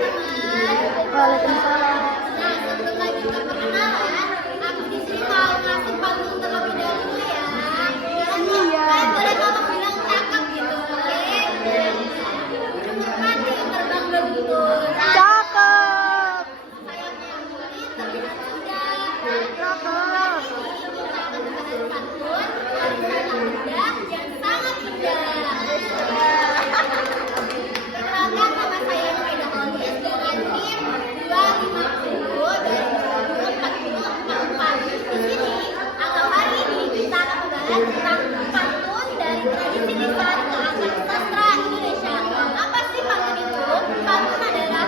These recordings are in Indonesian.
teman-teman. Waalaikumsalam. Nah, sebelum lanjut ke perkenalan, aku di sini mau ngasih pantun terlebih dahulu ya. Iya. Kalian boleh tolong bilang cakep gitu, oke? Burung merpati terbang begitu. Cakep. Sayapnya yang kulit terlihat sudah. Cakep. Ini merupakan bahan pantun warisan benda yang sangat indah. Perkenalkan, nama saya Nurida Holis dengan NIM 250 dari 2044. Di sini atau hari ini kita akan membahas tentang pantun dari tradisi lisan ke akar sastra Indonesia. Apa sih pantun itu? Pantun adalah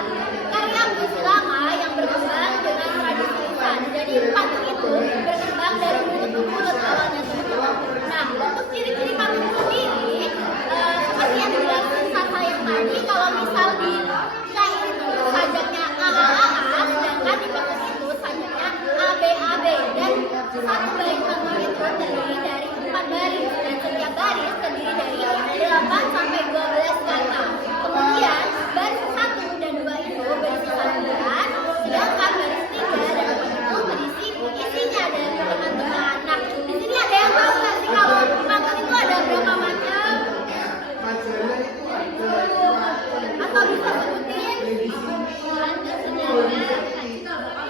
karya puisi lama yang berkembang dengan tradisi lisan. Jadi pantun itu berkembang dari mulut ke mulut awalnya teman-teman. Nah, untuk ciri-ciri pantun sendiri, seperti yang dijelaskan Sasa yang tadi, kalau misal di syair itu sajaknya A, sedangkan di pantun itu sajaknya AB. Dan satu bait pantun itu terdiri dari 4 baris dan setiap baris terdiri dari 8 sampai 12 kata. Kemudian baris 1 dan 2 itu berisi sambungan, sedangkan baris 3 dan 4 itu berisi isinya dari teman-teman. Nah, di sini ada yang tahu nggak sih kalau pantun itu ada berapa macam? Atau bisa sebutin?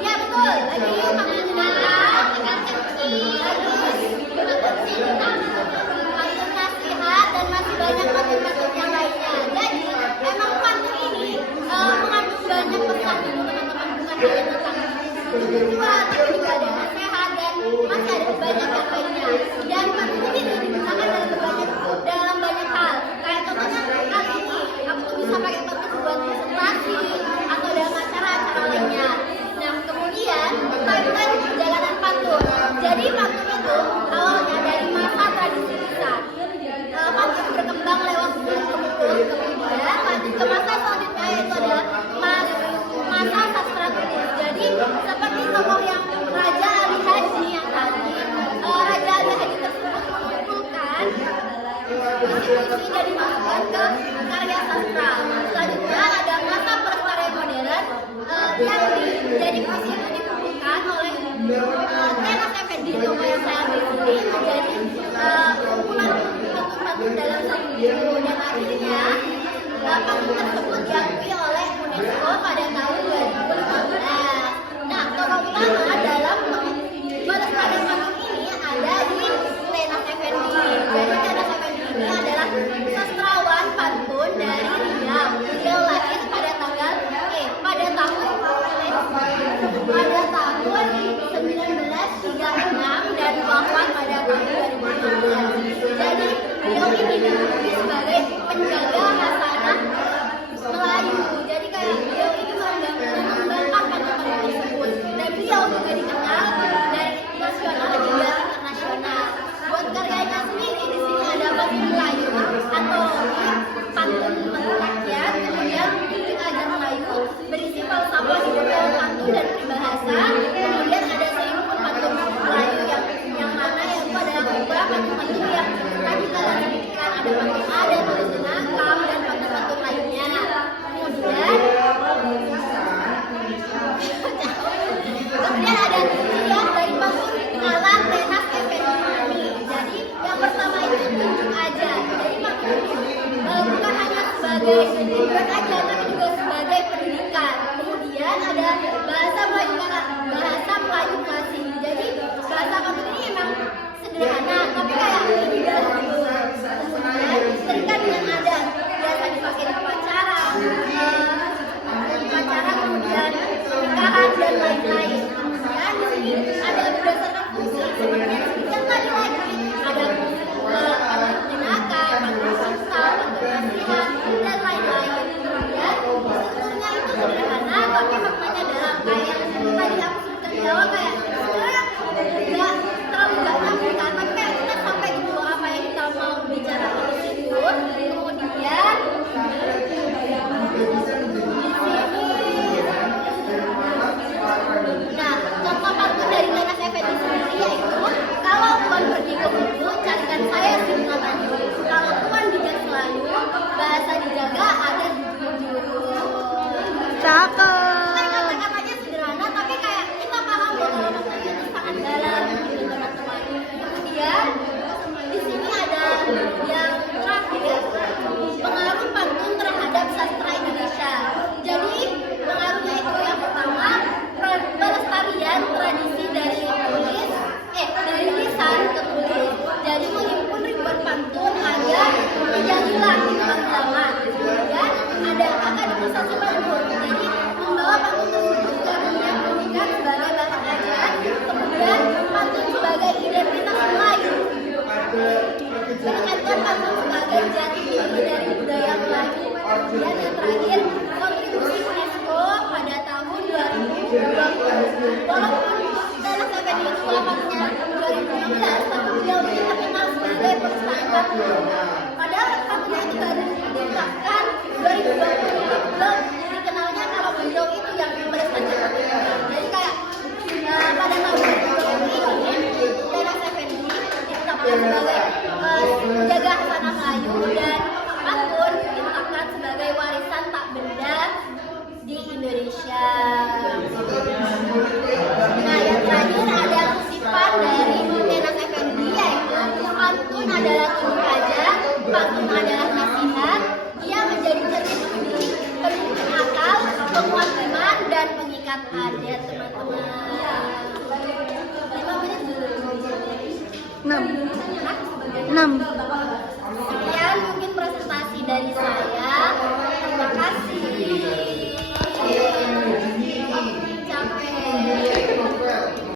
Ya betul, lagi pantun dalam, pantun kecil, pantun nasihat, dan masih banyak pantun-pantun yang lainnya. Jadi emang pantun ini mengandung banyak pesan gitu teman-teman, bukan hanya tentang spiritual, tapi juga ada nasihat dan masih ada banyak yang lainnya. Dan pantun ini digunakan dalam banyak hal. Kayak contohnya kali ini aku tuh bisa pakai pantun buat presentasi atau dalam acara-acara lainnya. Nah, kemudian timeline perjalanan pantun. Jadi pantun itu awalnya dari masa tradisi lisan. Pantun berkembang lewat mulut ke mulut, kemudian lanjut ke masa selanjutnya yaitu adalah masa sastra tulis. Jadi seperti tokoh yang Raja Ali Haji yang tadi, Raja Ali Haji tersebut mengumpulkan puisi-puisi dan dimasukkan ke karya sastra. Selanjutnya ada masa prakarya modern yang jadi puisi itu dikumpulkan oleh Tenas Effendi, tokoh yang saya ambil ini menjadi kumpulan pantun-pantun dalam satu buku, dan akhirnya pantun tersebut diakui oleh UNESCO pada tahun 2015. Nah, tokoh utama dalam melestarikan pantun ini ada di Tenas Effendi. Jadi Tenas Effendi ini adalah sastrawan pantun dari Riau. Beliau lahir pada tahun 1936 dan wafat pada tahun 2015. Jadi beliau ini diakui sebagai penjaga khasanah Melayu. Jadi kayak beliau ini mengembangkan pantun-pantun tersebut. Dan beliau juga dikenal dari nasional dan juga internasional. Buat karyanya sendiri di sini ada pantun Melayu, antologi, pantun rakyat, kemudian bimbing ajar Melayu, berisi falsafah di dalam pantun dan peribahasa, kemudian ada sehimpun pantun Melayu yang mana yaitu adalah kumpulan pantun-pantun yang tadi kalian sebutkan, ada pantun ada, pantun nakam, dan pantun-pantun lainnya. Kemudian ada ciri dari pantun ala Tenas Effendi. Jadi yang pertama itu tunjuk aja. Jadi pantun ini bukan hanya sebagai hiburan aja, tapi juga sebagai pendidikan. Kemudian ada bahasa Melayu klasik. Jadi bahasa pantun ini memang sederhana, tapi kayak lebih dalam gitu. Kemudian terikat dengan adat, biasa dipakai di upacara, kemudian pernikahan dan lain-lain. Kemudian di sini ada berdasarkan fungsi seperti yang tadi lagi, ada pantun jenaka, pantun sastra, pantun nasihat, dan lain-lain. Kemudian strukturnya itu sederhana, tapi maknanya dalam. Kayak tadi aku sebutkan di awal, kayak sebenarnya nggak terlalu banyak bukan, tapi kayak kita sampai gitu apa yang kita mau bicarakan di situ. Kemudian Cakep. Kata-katanya sederhana, tapi kayak kita paham bahwa maknanya itu sangat dalam gitu teman-teman. Kemudian di sini ada yang terakhir, pengaruh pantun terhadap sastra Indonesia. Jadi pengaruhnya itu yang pertama, pelestarian tradisi dari lisan ke tulis. Jadi menghimpun ribuan pantun agar tidak hilang di teman zaman. Kemudian ada akademisasi pantun. Jadi membawa pantun tersebut ke dunia pendidikan sebagai bahan ajar. Kemudian pantun sebagai identitas Melayu. Menempatkan pantun sebagai jati diri dari budaya Melayu. Kemudian yang terakhir, kontribusi UNESCO pada tahun 2020. Walaupun Tenas Effendi itu wafatnya 2016, tapi beliau ini terkenal sebagai pelestari pantun. Padahal pantunnya itu baru ditetapkan 2020. Belum dikenalnya kalau beliau itu yang melestarikan pantun. Jadi kayak pada tahun 2020 ini Tenas Effendi ditetapkan sebagai penjaga hasanah Melayu dan pantun ditetapkan sebagai warisan tak benda di Indonesia. Nah, yang terakhir ada kutipan dari Tenas Effendi, yaitu pantun adalah tubuh aja, pantun adalah nasihat, ia menjadi cermin budi, penunjuk akal, penguat iman, dan pengikat adat, teman-teman. 5 menit dulu. 6. Sekian mungkin presentasi dari saya. Terima kasih. Capek.